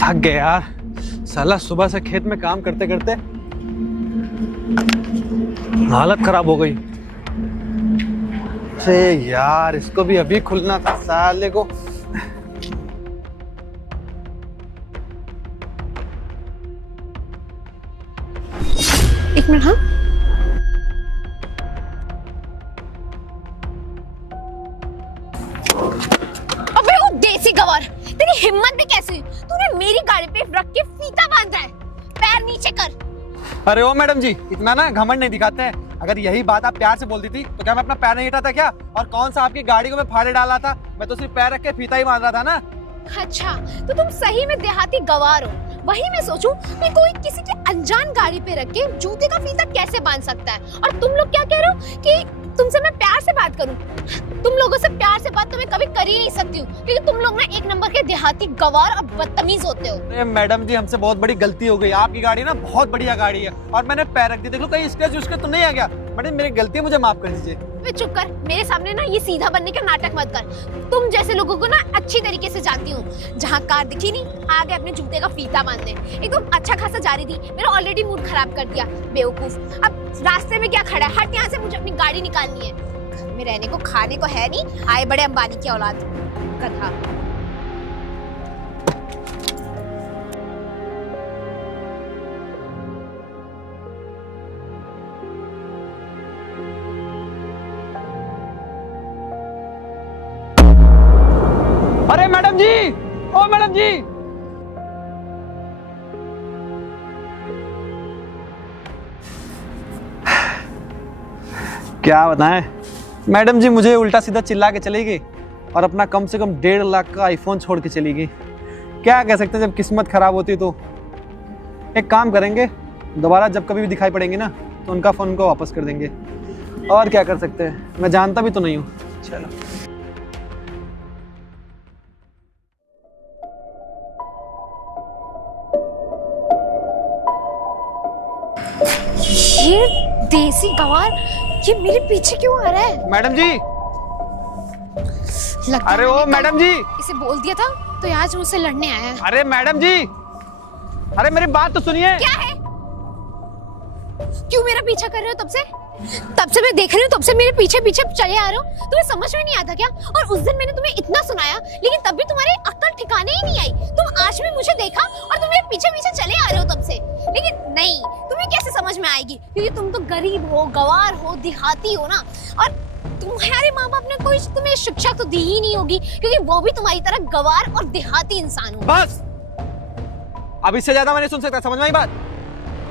थक गए यार, साला सुबह से खेत में काम करते करते हालत खराब हो गई। अरे यार, इसको भी अभी खुलना था साले को। एक मिनट। हाँ, अबे वो देसी गवार, तेरी हिम्मत भी कैसी हुई? तूने मेरी गाड़ी पे रख के फीता बांधा है। पैर नीचे कर। अरे ओ मैडम जी, इतना ना घमंड नहीं दिखाते हैं। अगर यही बात आप प्यार से बोलती थी तो क्या मैं अपना पैर नहीं हटाता क्या? और कौन सा आपकी गाड़ी को मैं फाड़े डाला था? मैं तो सिर्फ पैर रख के फीता ही बांध रहा था ना। अच्छा, तो तुम सही में देहाती गवार हो। वही मैं सोचूं कि कोई किसी की अनजान गाड़ी पे रख के जूते का फीता कैसे बांध सकता है, और तुम लोग क्या कह रहे हो कि तुमसे मैं प्यार से बात करूं? तुम लोगों से प्यार से बात तो मैं कभी कर ही नहीं सकती हूँ, क्योंकि तुम लोग ना एक नंबर के देहाती गवार और बदतमीज होते हो। अरे मैडम जी, हमसे बहुत बड़ी गलती हो गई। आपकी गाड़ी ना बहुत बढ़िया गाड़ी है और मैंने पैर रख दिया, देख लो कहीं स्क्रैच उसके तो नहीं आ गया। मैडम मेरी गलती है, मुझे माफ कर दीजिए। चुप कर, मेरे सामने ना ये सीधा बनने का नाटक मत कर। तुम जैसे लोगों को ना अच्छी तरीके से जानती हूँ। जहाँ कार दिखी नहीं, आगे अपने जूते का फीता बांधने। एकदम अच्छा खासा जा रही थी, मेरा ऑलरेडी मूड खराब कर दिया बेवकूफ। अब रास्ते में क्या खड़ा है? हट यहाँ से, मुझे अपनी गाड़ी निकालनी है। घर में रहने को खाने को है नहीं, आए बड़े अंबानी की औलाद गधा। अरे मैडम जी, ओ मैडम जी, क्या बताएं मैडम जी, मुझे उल्टा सीधा चिल्ला के चली गई और अपना कम से कम 1.5 लाख का आईफोन छोड़ के चली गई। क्या कह सकते हैं, जब किस्मत खराब होती तो। एक काम करेंगे, दोबारा जब कभी भी दिखाई पड़ेंगे ना तो उनका फोन को वापस कर देंगे। और क्या कर सकते हैं, मैं जानता भी तो नहीं हूँ। चलो। ये देसी गवार, ये मेरे पीछे क्यों आ रहा है? मैडम जी, लगता अरे है ओ मैंने मैडम जी, इसे बोल दिया था तो ये आज मुझसे लड़ने आया है। अरे मैडम जी, अरे मेरी बात तो सुनिए। क्या है? क्यों मेरा पीछा कर रहे हो? तब से मैं देख रही हूँ, तब से मेरे पीछे पीछे चले आ रहे हो। तुम्हें समझ में नहीं आता क्या? और उस दिन मैंने तुम्हें इतना सुनाया, लेकिन तब भी तुम्हारी अक्ल ठिकाने ही नहीं आई। तुम आज भी मुझे देखा और तुम मेरे पीछे पीछे चले आ रहे हो तब से। लेकिन नहीं, तुम्हें कैसे समझ में आएगी? क्योंकि तुम तो गरीब हो, गवार हो, देहाती हो ना। और तुम्हारे माँ बाप ने कोई तुम्हें शिक्षा तो दी ही नहीं होगी, क्योंकि वो भी तुम्हारी तरह गवार और देहाती इंसान हो। बस, अब इससे ज्यादा मैं नहीं सुन सकता। समझ में आई बात?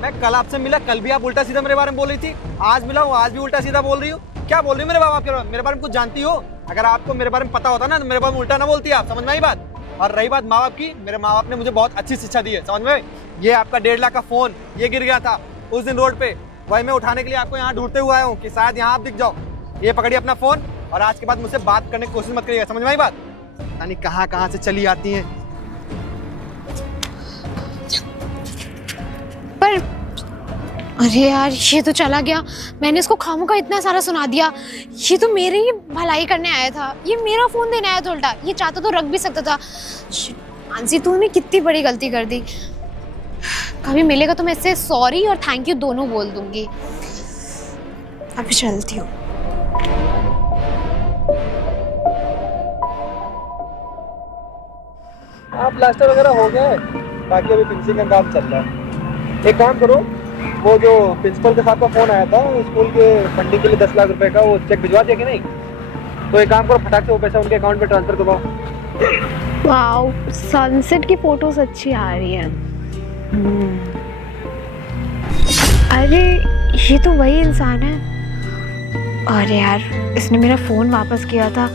मैं कल आपसे मिला, कल भी आप उल्टा सीधा मेरे बारे में बोल रही थी। आज मिला हूँ, आज भी उल्टा सीधा बोल रही हो। क्या बोल रही हो मेरे बाप के बारे में? मेरे बारे में कुछ जानती हो? अगर आपको मेरे बारे में पता होता ना तो मेरे बारे में उल्टा ना बोलती आप। समझ में आई बात? और रही बात माँ बाप की, मेरे माँ बाप ने मुझे बहुत अच्छी शिक्षा दी है। समझ में? ये आपका 1.5 लाख का फोन ये गिर गया था उस दिन रोड पे, वही मैं उठाने के लिए आपको यहाँ ढूंढते हुए आया हूँ कि शायद यहाँ आप दिख जाओ। ये पकड़िए अपना फोन, और आज के बाद मुझसे बात करने की कोशिश मत करिएगा। समझ में आई बात? यानी कहाँ से चली आती है। पर अरे यार, ये तो चला गया। मैंने इसको खामों का इतना सारा सुना दिया। ये तो मेरी ही भलाई करने आया था, ये मेरा फोन देने आया था उल्टा। ये चाहता तो रख भी सकता था। मानसी, तूने कितनी बड़ी गलती कर दी। कभी मिलेगा तो मैं इससे सॉरी और थैंक यू दोनों बोल दूंगी। अभी चलती हूँ। आप प्लास्टर वगैरह हो गए, बाकी अभी फिनिशिंग का काम चल रहा है। एक काम करो, वो जो प्रिंसिपल के साथ का फोन आया था स्कूल के फंडिंग के लिए 10 लाख रुपए का, वो चेक भिजवा दिया कि नहीं? तो एक काम करो, फटाक से वो पैसा उनके अकाउंट में ट्रांसफर करवाओ। वाओ, सनसेट की फोटोज अच्छी आ रही है। अरे ये तो वही इंसान है। अरे यार, इसने मेरा फ़ोन वापस किया था।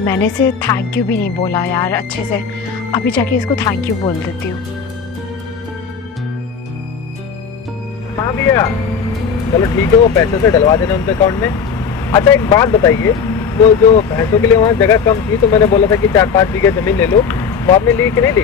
मैंने इसे थैंक यू भी नहीं बोला यार अच्छे से। अभी जाके इसको थैंक यू बोल देती हूँ। हाँ भैया, चलो ठीक है, वो पैसे से डलवा देना उनके अकाउंट में। अच्छा एक बात बताइए, वो जो भैंसों के लिए वहाँ जगह कम थी तो मैंने बोला था कि 4-5 बीघे जमीन ले लो, वो आपने ली कि नहीं ली?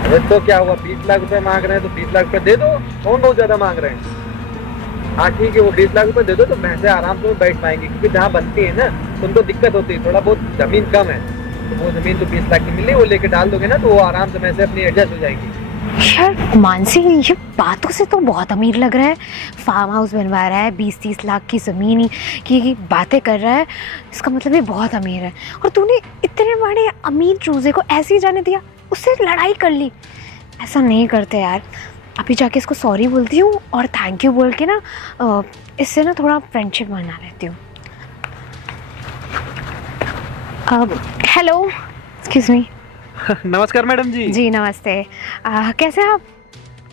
अरे तो क्या हुआ, 20 लाख रुपए मांग रहे हैं तो 20 लाख रुपए दे दो। कौन बहुत ज्यादा मांग रहे हैं? हाँ ठीक है, वो 20 लाख रुपए दे दो तो भैंसें आराम से बैठ पाएंगी, क्योंकि जहाँ बनती है ना तो उनको दिक्कत होती है, थोड़ा बहुत जमीन कम है। तो वो ज़मीन तो 20 लाख की मिली, वो लेके डाल दोगे ना तो वो आराम से वैसे अपनी एडजस्ट हो जाएगी। यार मानसी, ये बातों से तो बहुत अमीर लग रहा है। फार्म हाउस बनवा रहा है, 20-30 लाख की ज़मीन की बातें कर रहा है, इसका मतलब ये बहुत अमीर है। और तूने इतने बड़े अमीर चूजे को ऐसे ही जाने दिया, उससे लड़ाई कर ली। ऐसा नहीं करते यार। अभी जाके इसको सॉरी बोलती हूँ और थैंक यू बोल के ना इससे ना थोड़ा फ्रेंडशिप बना लेती हूँ। Hello, excuse me. नमस्कार मैडम जी। जी नमस्ते। कैसे हैं आप?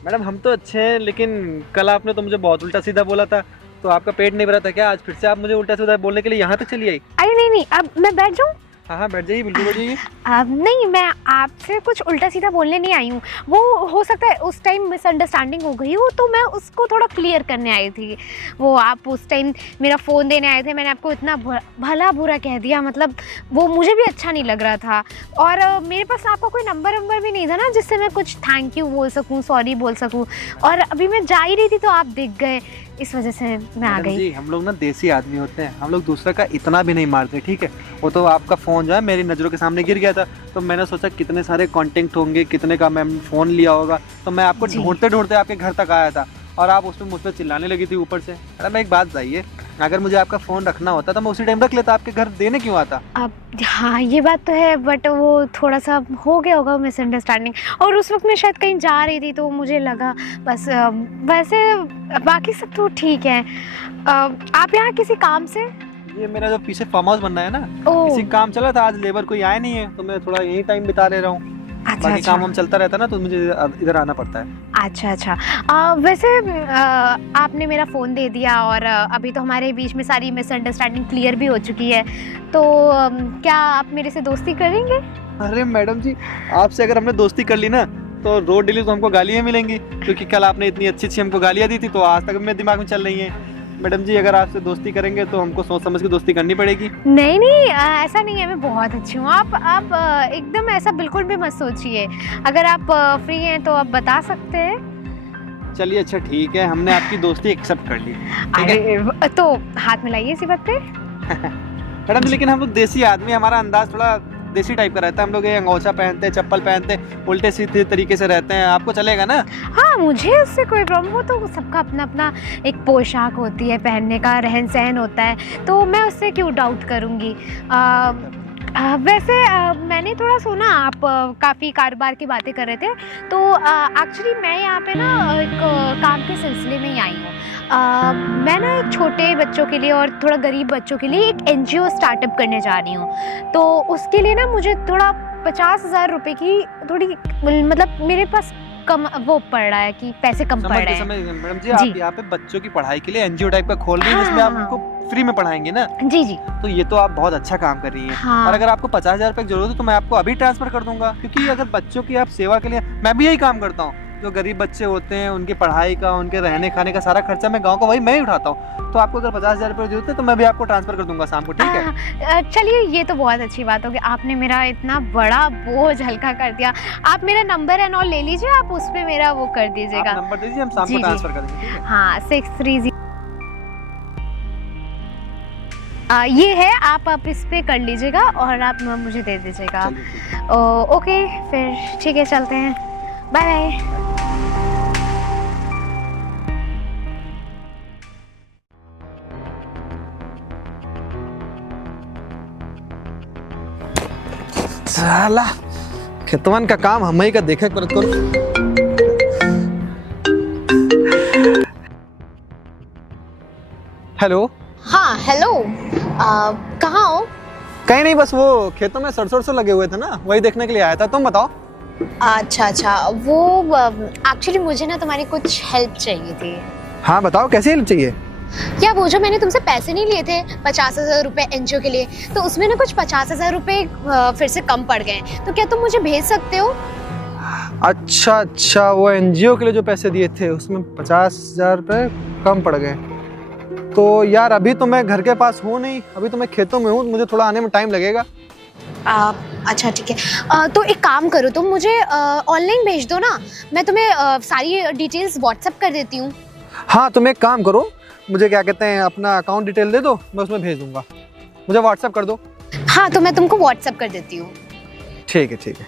मैडम हम तो अच्छे हैं, लेकिन कल आपने तो मुझे बहुत उल्टा सीधा बोला था, तो आपका पेट नहीं भरा था क्या? आज फिर से आप मुझे उल्टा सीधा बोलने के लिए यहाँ तक चली आई? अरे नहीं, अब मैं बैठ जाऊँ? हाँ बैठ जाइए, बिल्कुल बैठ जाइए। नहीं, मैं आपसे कुछ उल्टा सीधा बोलने नहीं आई हूँ। वो हो सकता है उस टाइम मिसअंडरस्टैंडिंग हो गई हो, तो मैं उसको थोड़ा क्लियर करने आई थी। वो आप उस टाइम मेरा फ़ोन देने आए थे, मैंने आपको इतना भला बुरा कह दिया, मतलब वो मुझे भी अच्छा नहीं लग रहा था। और मेरे पास आपका कोई नंबर भी नहीं था ना, जिससे मैं कुछ थैंक यू बोल सकूँ, सॉरी बोल सकूँ। और अभी मैं जा ही रही थी तो आप दिख गए, इस वजह से मैं आ गई। जी हम लोग ना देसी आदमी होते हैं, हम लोग दूसरे का इतना भी नहीं मारते, ठीक है? वो तो आपका फ़ोन जो है मेरी नज़रों के सामने गिर गया था, तो मैंने सोचा कितने सारे कॉन्टेक्ट होंगे, कितने का मैं फ़ोन लिया होगा, तो मैं आपको ढूंढते ढूंढते आपके घर तक आया था और आप उसमें मुझ पर चिल्लाने लगी थी ऊपर से। अरे मैं एक बात बताइए, अगर मुझे आपका फ़ोन रखना होता तो मैं उसी टाइम रख लेता, आपके घर देने क्यों आता? अब हाँ ये बात तो है, बट वो थोड़ा सा हो गया होगा मिसअंडरस्टैंडिंग, और उस वक्त मैं शायद कहीं जा रही थी तो मुझे लगा बस। वैसे बाकी सब तो ठीक है। आप यहाँ किसी काम से? ये मेरा जो पीछे फार्म हाउस बनना है ना, ओह। इसी काम चला था। आज लेबर कोई आया नहीं है, तो मैं थोड़ा यही टाइम बिता ले रहा हूँ। अच्छा, बाकी अच्छा। काम हम चलता रहता है ना, तो मुझे इधर आना पड़ता है। अच्छा। वैसे आपने मेरा फ़ोन दे दिया और अभी तो हमारे बीच में सारी मिसअंडरस्टैंडिंग क्लियर भी हो चुकी है, तो क्या आप मेरे से दोस्ती करेंगे? अरे मैडम जी, आपसे अगर हमने दोस्ती कर ली ना तो रोज डेली तो हमको गालियाँ मिलेंगी, क्योंकि कल आपने इतनी अच्छी अच्छी हमको गालियाँ दी थी, तो आज तक मेरे दिमाग में चल रही हैं। मैडम जी अगर आपसे दोस्ती करेंगे तो हमको सोच समझ के दोस्ती करनी पड़ेगी। नहीं, ऐसा नहीं है, मैं बहुत अच्छी हूँ। आप एकदम ऐसा बिल्कुल भी मत सोचिए। अगर आप फ्री हैं तो आप बता सकते हैं। चलिए अच्छा ठीक है, हमने आपकी दोस्ती एक्सेप्ट कर ली, ठीक है? अरे तो हाथ मिलाइए इसी बात पे। मैडम जी लेकिन हम लोग देसी आदमी, हमारा अंदाज थोड़ा देसी टाइप का रहता है। हम लोग ये अंगोछा पहनते हैं, चप्पल पहनते हैं, उल्टे सीधे तरीके से रहते हैं। आपको चलेगा ना? हाँ, मुझे उससे कोई प्रॉब्लम हो, तो सबका अपना अपना एक पोशाक होती है, पहनने का रहन सहन होता है, तो मैं उससे क्यों डाउट करूँगी। वैसे मैंने थोड़ा सुना आप काफ़ी कारोबार की बातें कर रहे थे, तो एक्चुअली मैं यहाँ पे ना एक काम के सिलसिले में ही आई हूँ। मैं ना छोटे बच्चों के लिए और थोड़ा गरीब बच्चों के लिए एक NGO स्टार्टअप करने जा रही हूँ, तो उसके लिए ना मुझे थोड़ा 50,000 रुपये की थोड़ी, मतलब मेरे पास कम वो पड़ रहा है कि पैसे कम पड़ रहे हैं। मैडम जी आप यहाँ पे बच्चों की पढ़ाई के लिए NGO टाइप का खोल रही हैं, जिसमें आप उनको फ्री में पढ़ाएंगे ना? जी। तो ये तो आप बहुत अच्छा काम कर रही हैं। हाँ। और अगर आपको 50,000 रुपये की जरूरत है तो मैं आपको अभी ट्रांसफर कर दूंगा, क्योंकि अगर बच्चों की आप सेवा के लिए, मैं भी यही काम करता हूँ। जो गरीब बच्चे होते हैं उनकी पढ़ाई का, उनके रहने खाने का सारा खर्चा मैं गाँव का वही मैं ही उठाता हूँ। तो आपको अगर 50,000 रुपये की जरूरत है तो मैं भी आपको ट्रांसफर कर दूंगा शाम को, ठीक है? चलिए ये तो बहुत अच्छी बात होगी, आपने मेरा इतना बड़ा बोझ हल्का कर दिया। आप मेरा नंबर एंड ऑल ले लीजिए, आप उस पर मेरा वो कर दीजिएगा। आप नंबर दीजिए, हम शाम को ट्रांसफर कर देंगे, ठीक है? हाँ 630। ये है, आप इस पे कर लीजिएगा और आप मुझे दे दीजिएगा। चलिए, ठीक है। ओके फिर ठीक है, चलते हैं, बाय बाय। साला खेतवन का काम हम ही का देखे परत करो। हेलो। हाँ हेलो, कहाँ हो? कहीं नहीं, बस वो खेतों में सरसों लगे हुए थे ना, वही देखने के लिए आया था। तुम बताओ। अच्छा, वो एक्चुअली मुझे ना तुम्हारी कुछ हेल्प चाहिए थी। हाँ बताओ, कैसी हेल्प चाहिए? क्या वो जो मैंने तुमसे पैसे नहीं लिए थे 50,000 रुपये NGO के लिए, तो उसमें ना कुछ 50,000 रुपये फिर से कम पड़ गए, तो क्या तुम मुझे भेज सकते हो? अच्छा, वो NGO के लिए जो पैसे दिए थे उसमें 50,000 रुपये कम पड़ गए। तो यार अभी तो मैं घर के पास हूँ नहीं, अभी तो मैं खेतों में हूँ, मुझे थोड़ा आने में टाइम लगेगा। अच्छा ठीक है, तो एक काम करो, तुम मुझे ऑनलाइन भेज दो ना, मैं तुम्हें सारी डिटेल्स व्हाट्सएप कर देती हूँ। हाँ तुम एक काम करो, मुझे क्या कहते हैं अपना अकाउंट डिटेल दे दो, मैं उसमें भेज दूंगा, मुझे व्हाट्सएप कर दो। हाँ तो मैं तुमको व्हाट्सएप कर देती हूँ। ठीक है ठीक है।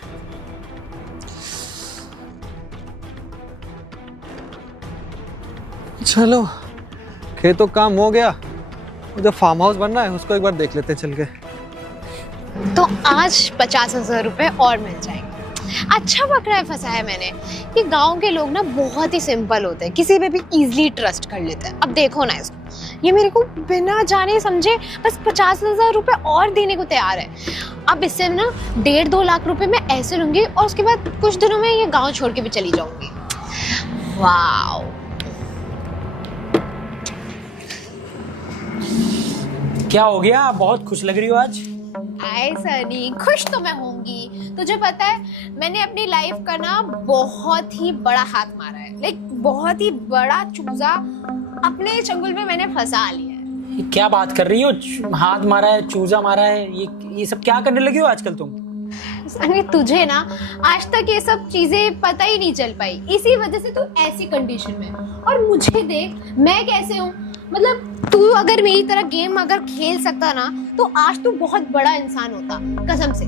चलो खेतों काम हो गया, जो फार्म हाउस बनना है उसको एक बार देख लेते हैं चल के। तो आज 50,000 रुपए और मिल जाएंगे। अच्छा पकड़ा है, फंसाया मैंने। ये गांव के लोग ना बहुत ही सिंपल होते हैं, किसी पे भी इजीली ट्रस्ट कर लेते हैं। अब देखो ना इसको, ये मेरे को बिना जाने समझे बस 50,000 रुपए और देने को तैयार है। अब इससे ना 1.5-2 लाख रुपए मैं ऐसे लूंगी और उसके बाद कुछ दिनों में ये गांव छोड़ के भी चली जाऊंगी। वाओ। क्या हो गया, बहुत खुश लग रही हो आज? हाय सनी, खुश तो मैं होंगी। तुझे पता है मैंने अपनी लाइफ का ना बहुत ही बड़ा हाथ मारा है, लाइक बहुत ही बड़ा चूजा अपने चंगुल में मैंने फंसा लिया है। ये क्या बात कर रही हो? हाथ मारा है, चूजा मारा है, ये सब क्या करने लगी हो आजकल तुम? सनी तुझे ना आज तक ये सब चीजें पता ही नहीं चल पाई, इसी वजह से तू ऐसी कंडीशन में। और मुझे देख मैं कैसे हूँ, मतलब तू अगर मेरी तरह गेम अगर खेल सकता ना तो आज तू बहुत बड़ा इंसान होता। कसम से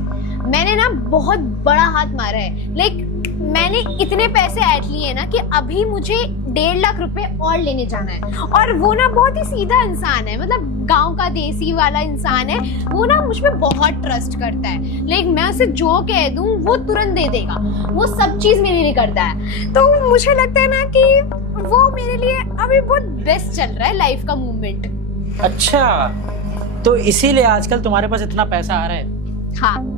मैंने ना बहुत बड़ा हाथ मारा है, लाइक मैंने इतने पैसे ऐड लिए ना कि अभी मुझे 1.5 लाख रुपए और लेने जाना है। और वो ना बहुत ही सीधा इंसान है, मतलब गांव का देसी वाला इंसान है। वो ना मुझ पे बहुत ट्रस्ट करता है, लाइक मैं उसे जो कह दूं वो तुरंत दे देगा, वो सब चीज मेरे लिए करता है। तो मुझे लगता है ना कि वो मेरे लिए अभी बहुत बेस्ट चल रहा है लाइफ का मूवमेंट। अच्छा, तो इसीलिए आजकल तुम्हारे पास इतना पैसा आ रहा है? हाँ।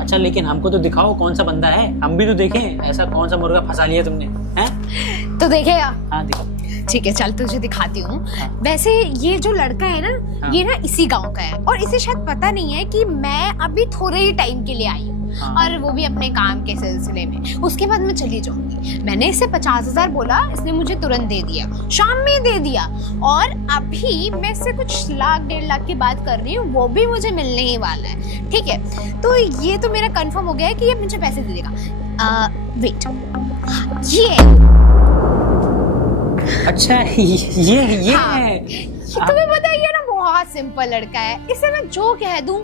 अच्छा, लेकिन हमको तो दिखाओ कौन सा बंदा है, हम भी तो देखें ऐसा कौन सा मुर्गा फंसा लिया तुमने, हैं? तो देखेगा? हाँ दिखाओ। ठीक है चल तुझे दिखाती हूँ। वैसे ये जो लड़का है ना, हाँ। ये ना इसी गांव का है और इसे शायद पता नहीं है कि मैं अभी थोड़े ही टाइम के लिए आई हूँ। हाँ। और वो भी अपने काम के सिलसिले में, उसके बाद मैं चली जाऊंगी। मैंने इसे 50,000 बोला, इसने मुझे तुरंत दे दिया, शाम में दे दिया। और अभी मैं इससे कुछ लाख 1.5 लाख की बात कर रही हूँ, वो भी मुझे मिलने ही वाला है। ठीक है, तो ये तो मेरा कंफर्म हो गया है कि ये मुझे पैसे दे देगा। वेट, ये अच्छा ये हाँ। है। तुम्हें पता है ये ना बहुत सिंपल लड़का है, इसे मैं जो कह दूं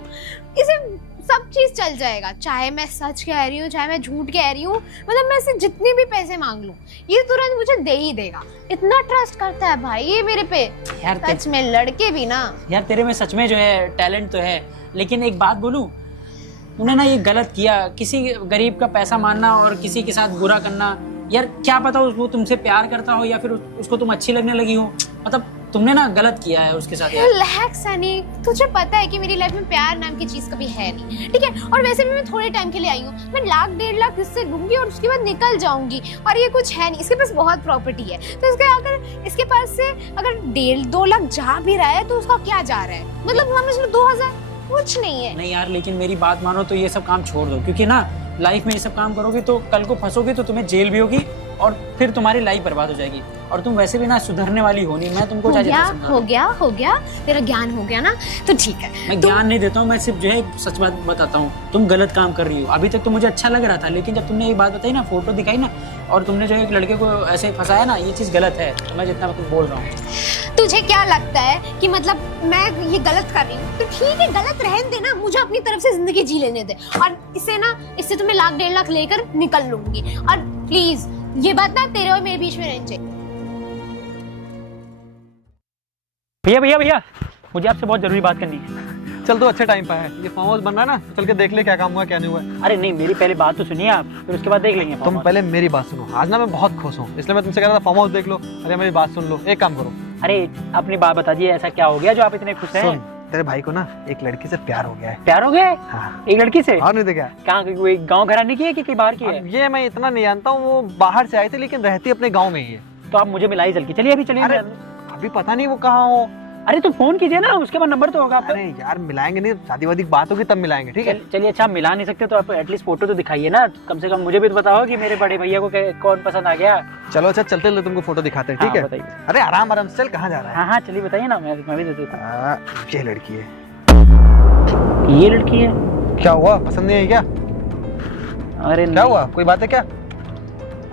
इसे सब चीज चल जाएगा, चाहे मैं सच कह रही हूँ चाहे मैं झूठ कह रही हूँ। मतलब मैं इसे जितने भी पैसे मांग लूं ये तुरंत मुझे दे ही देगा। इतना ट्रस्ट करता है भाई ये मेरे पे। यार सच में लड़के भी ना। यार तेरे में सच में जो है टैलेंट तो है, लेकिन एक बात बोलूं, तूने ना ये गलत किया, किसी गरीब का पैसा मानना और किसी के साथ बुरा करना। यार क्या पता वो तुमसे प्यार करता हो या फिर उसको तुम अच्छी लगने लगी हो, मतलब तुमने ना गलत किया है उसके साथ। यार रिलैक्स सनी, तुझे पता है कि मेरी लाइफ में प्यार नाम की चीज कभी है नहीं, ठीक है। और वैसे भी मैं थोड़े टाइम के लिए आई हूँ, मैं 1 लाख 1.5 लाख इससे लूंगी और उसके बाद निकल जाऊंगी। और ये कुछ है नहीं, इसके पास बहुत प्रॉपर्टी है, तो इसके पास से अगर 1.5-2 लाख जा भी रहा है तो उसका क्या जा रहा है, मतलब समझ लो 2,000 कुछ नहीं है। नहीं यार, लेकिन मेरी बात मानो तो ये सब काम छोड़ दो, क्योंकि ना लाइफ में ये सब काम करोगे तो कल को फंसोगे तो तुम्हें जेल भी होगी और फिर तुम्हारी लाइफ बर्बाद हो जाएगी। और तुम वैसे भी ना सुधरने वाली हो नहीं, मैं तुमको हो गया तेरा ज्ञान हो गया ना, तो ठीक है। मैं ज्ञान नहीं देता हूँ, मैं सिर्फ जो है सच बात बताता हूँ। तुम गलत काम कर रही हो। अभी तक तो मुझे अच्छा लग रहा था, लेकिन जब तुमने ये बात बताई ना, फोटो दिखाई ना, और तुमने जो एक लड़के को ऐसे फंसाया ना, ये चीज गलत है। तो मैं जितना मैं बोल रहा हूँ। तुझे क्या लगता है कि मतलब मैं ये गलत कर रही हूँ? तो ठीक है, गलत रहने दे ना, मुझे अपनी तरफ से जिंदगी जी लेने दे। और इससे तो मैं 1 लाख 1.5 लाख लेकर निकल लूंगी। और प्लीज ये बात ना तेरे और मेरे बीच में रहनी चाहिए। भैया मुझे आपसे बहुत जरूरी बात करनी है। चल तो अच्छे टाइम पे है, ये फार्म हाउस बन रहा है ना, चल के देख ले क्या काम हुआ क्या नहीं हुआ। अरे नहीं, मेरी पहले बात तो सुनिए आप, फिर उसके बाद देख लेंगे। तुम पहले मेरी बात सुनो। आज ना मैं बहुत खुश हूँ, इसलिए मैं तुमसे कह रहा था फार्म हाउस देख लो। अरे मेरी बात सुन लो, एक काम करो। अरे अपनी बात बता दिए, ऐसा क्या हो गया जो आप इतने खुश हैं? सुन, तेरे भाई को ना एक लड़की से प्यार हो गया है। प्यार हो गया? हाँ। एक लड़की से? और नहीं तो क्या। कहाँ, कोई गाँव घराने की है कि कहीं बाहर की है? ये मैं इतना नहीं जानता हूँ, वो बाहर से आई थी लेकिन रहती अपने गाँव में ही है। तो आप मुझे मिलाई चल के। चलिए अभी चलिए। अरे अभी पता नहीं वो कहाँ हो। अरे तो फोन कीजिए ना, उसके बाद नंबर तो होगा आपका। अरे यार मिलाएंगे नहीं, शादी वादी बात होगी तब मिलाएंगे, ठीक है। चलिए अच्छा, आप मिला नहीं सकते तो आप एटलीस्ट फोटो तो दिखाइए ना, कम से कम मुझे भी तो बताओ कि मेरे बड़े भैया को कौन पसंद आ गया। चलो अच्छा चलते ले, तुमको फोटो दिखाते हैं, ठीक हाँ, है। बताइए। अरे आराम आराम से चल, कहाँ जा रहा है। हाँ चलिए बताइए ना, मैं भी दे देता हूँ। ये लड़की है। ये लड़की है? क्या हुआ, पसंद नहीं है क्या? अरे क्या हुआ, कोई बात है क्या?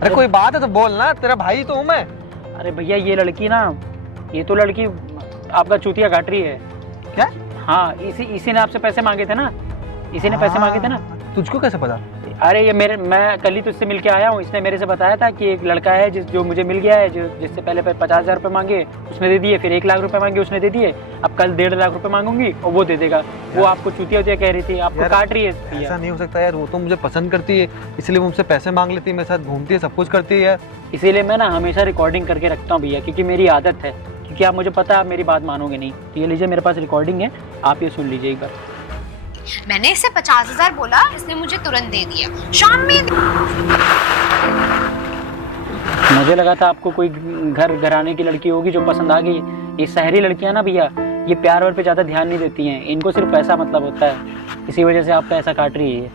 अरे कोई बात है तो बोल ना, तेरा भाई तो हूँ मैं। अरे भैया ये लड़की ना, ये तो लड़की आपका चूतिया घाट रही है। क्या? हाँ, इसी ने आपसे पैसे मांगे थे ना। इसी ने पैसे मांगे थे ना। तुझको कैसे पता? अरे ये मैं कल ही तुझसे मिल के आया हूँ, इसने मेरे से बताया था कि एक लड़का है जो मुझे मिल गया है, जिससे पहले 50,000 रुपये मांगे उसने दे दिए, फिर 1 लाख रुपए मांगे उसने दे दिए, अब कल 1.5 लाख रुपए मांगूंगी और वो दे देगा। वो आपको चूतिया कह रही थी, आपको काट रही है। ऐसा नहीं हो सकता यार, वो तो मुझे पसंद करती है इसलिए वो मुझसे पैसे मांग लेती है, मेरे साथ घूमती है, सब कुछ करती है यार। इसीलिए मैं ना हमेशा रिकॉर्डिंग करके रखता हूँ भैया, क्योंकि मेरी आदत है, क्योंकि आप मुझे पता है आप मेरी बात मानोगे नहीं। तो ये लीजिए मेरे पास रिकॉर्डिंग है, आप ये सुन लीजिए एक बार। मैंने इसे 50,000 बोला, इसने मुझे तुरंत दे दिया। शाम में मुझे लगा था आपको कोई घराने की लड़की होगी जो पसंद आ गई। ये शहरी लड़कियां ना भैया, ये प्यार वार पे ज़्यादा ध्यान नहीं देती हैं, इनको सिर्फ पैसा मतलब होता है, इसी वजह से आप पैसा काट रही है।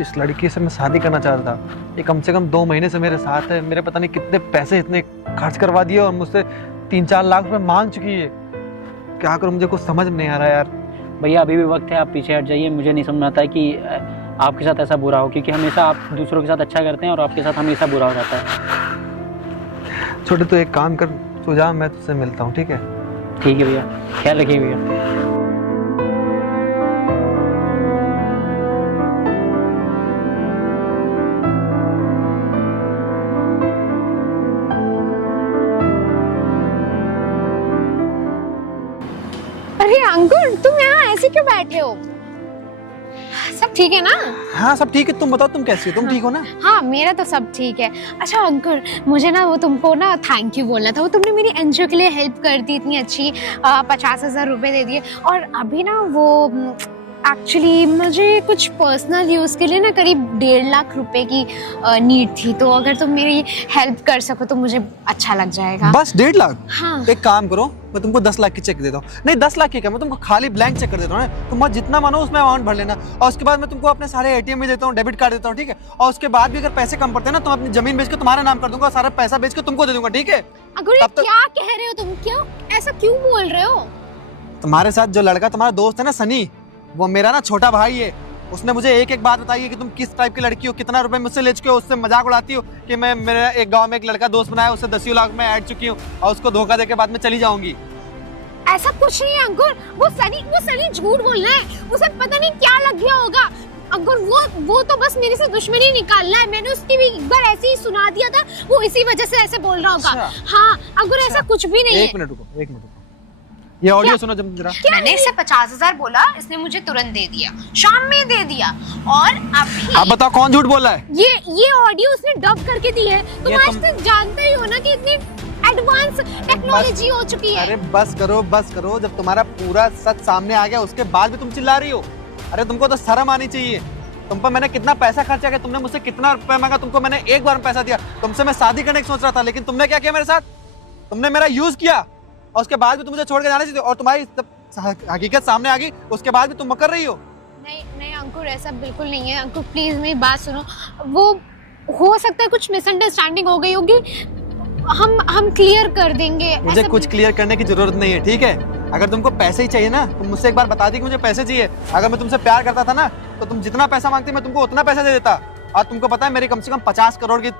इस लड़की से मैं शादी करना चाहता था, ये कम से कम 2 महीने से मेरे साथ है, मेरे पता नहीं कितने पैसे इतने खर्च करवा दिए और मुझसे 3-4 लाख रुपए मांग चुकी है। क्या करूं, मुझे कुछ समझ नहीं आ रहा यार। भैया अभी भी वक्त है, आप पीछे हट जाइए। मुझे नहीं समझ आता है कि आपके साथ ऐसा बुरा हो, क्योंकि हमेशा आप दूसरों के साथ अच्छा करते हैं और आपके साथ हमेशा बुरा हो जाता है। छोटे तो एक काम कर, तू जा, मैं तुझसे मिलता हूँ, ठीक है? ठीक है भैया, ख्याल रखिए भैया। अरे अंकुर, तुम यहाँ ऐसे क्यों बैठे हो? सब ठीक है ना? हाँ सब ठीक है, तुम बताओ तुम कैसी हो, तुम ठीक हो ना? हाँ मेरा तो सब ठीक है। अच्छा अंकुर, मुझे ना वो तुमको ना थैंक यू बोलना था। वो तुमने मेरी एनजीओ के लिए हेल्प कर दी, इतनी अच्छी 50,000 रुपए दे दिए। और अभी ना वो एक्चुअली मुझे कुछ पर्सनल यूज़ के लिए ना करीब 1.5 लाख रुपए की नीड थी, तो अगर तुम मेरी हेल्प कर सको तो मुझे अच्छा लग जाएगा। बस 1.5 लाख? हाँ। एक काम करो, मैं तुमको 10 लाख की चेक देता हूँ। नहीं 10 लाख की क्या, मैं तुमको खाली ब्लैंक चेक कर देता हूँ, तुम जितना मानो उसमें अमाउंट भर लेना, और उसके बाद मैं तुमको अपने सारे एटीएम भी देता हूँ, डेबिट कार्ड देता हूँ, ठीक है? और उसके बाद भी अगर पैसे कम पड़ते हैं ना तो मैं अपनी जमीन बेच के तुम्हारा नाम कर दूंगा, सारा पैसा बेच के तुमको दे दूंगा, ठीक है? अंकुर ये क्या कह रहे हो तुम? क्यों ऐसा क्यों बोल रहे हो? तुम्हारे साथ जो लड़का तुम्हारा दोस्त है ना सनी, वो मेरा ना छोटा भाई है। उसने मुझे एक बात बताई है कि तुम किस टाइप की लड़की हो, कितना रुपए मुझसे ले चुके हो, उससे मजाक उड़ाती हो कि मैं मेरे एक गांव में एक लड़का दोस्त बनाया, उससे 10 लाख में ऐड चुकी हूँ और उसको धोखा देके बाद में चली जाऊंगी। ऐसा कुछ नहीं है अंकुर, वो सनी झूठ बोल रहा है, उसे पता नहीं क्या लग गया होगा। अंकुर वो तो बस मेरे से दुश्मनी निकालना है, मैंने उसकी भी एक बार ऐसे ही सुना दिया था, वो इसी वजह से ऐसे बोल रहा होगा। अच्छा। हाँ अंकुर ऐसा कुछ भी नहीं है। एक मिनट रुको, ये ऑडियो सुनो जरा। मैंने इसे 50,000 बोला, इसने मुझे तुरंत दे दिया, शाम में दे दिया। और अभी आप बताओ कौन झूठ बोल रहा है? ये ऑडियो उसने डब करके दी है। तुम आज तक जानते ही हो ना कि इतनी एडवांस टेक्नोलॉजी हो चुकी है। अरे बस करो, जब तुम्हारा पूरा सच सामने आ गया उसके बाद भी तुम चिल्ला रही हो। अरे तुमको तो शर्म आनी चाहिए। तुम पर मैंने कितना पैसा खर्चा किया, तुमने मुझसे कितना रुपया मांगा, तुमको मैंने एक बार में पैसा दिया। तुमसे मैं शादी करने की सोच रहा था, लेकिन तुमने क्या किया मेरे साथ? तुमने मेरा यूज किया और उसके बाद भी तुम मुझे छोड़ के जाने चाहिए, और तुम्हारी हकीकत सामने आ गई उसके बाद भी तुम मकर रही हो। नहीं अंकुर ऐसा बिल्कुल नहीं है। अंकुर प्लीज मेरी बात सुनो, वो हो सकता है कुछ मिसअंडरस्टैंडिंग हो गई होगी, हम क्लियर कर देंगे। मुझे कुछ क्लियर करने की जरूरत नहीं है, ठीक है? अगर तुमको पैसे ही चाहिए ना, तुम मुझसे एक बार बता दी कि मुझे पैसे चाहिए। अगर मैं तुमसे प्यार करता था ना तो तुम जितना पैसा मांगती मैं तुमको उतना पैसा दे देता। और तुमको पता है मेरी कम से कम 50 करोड़ की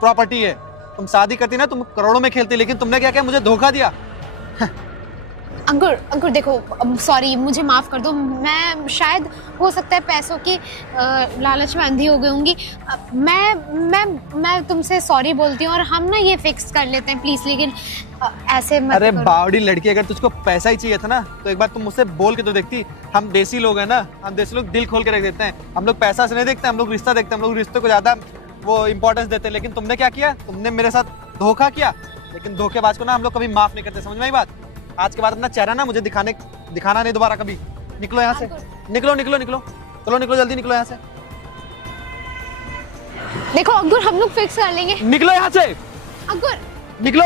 प्रॉपर्टी है। तुम शादी करती ना, तुम करोड़ों में खेलती, लेकिन तुमने क्या किया, मुझे धोखा दिया। अंकुर देखो, सॉरी मुझे माफ कर दो, मैं शायद हो सकता है पैसों की लालच में अंधी हो गई होंगी। मैं तुमसे सॉरी बोलती हूँ और हम ना ये फिक्स कर लेते हैं प्लीज, लेकिन ऐसे मत अरे करो। बावड़ी लड़की, अगर तुझको पैसा ही चाहिए था ना तो एक बार तुम मुझसे बोल के तो देखती। हम देसी लोग हैं ना, हम देसी लोग दिल खोल के रख देते हैं। हम लोग पैसा से नहीं देखते, हम लोग रिश्ता देखते हैं। हम लोग रिश्ते को ज्यादा वो इंपॉर्टेंस देते हैं। लेकिन तुमने क्या किया, तुमने मेरे साथ धोखा किया। लेकिन धोखेबाज को ना हम लोग कभी माफ नहीं करते, समझ में आई बात? आज के बाद अपना चेहरा ना मुझे दिखाना नहीं दोबारा कभी। निकलो यहाँ से, निकलो जल्दी निकलो यहाँ से। देखो अंकुर, हम लोग फिक्स कर लेंगे। निकलो यहाँ से, अंकुर निकलो।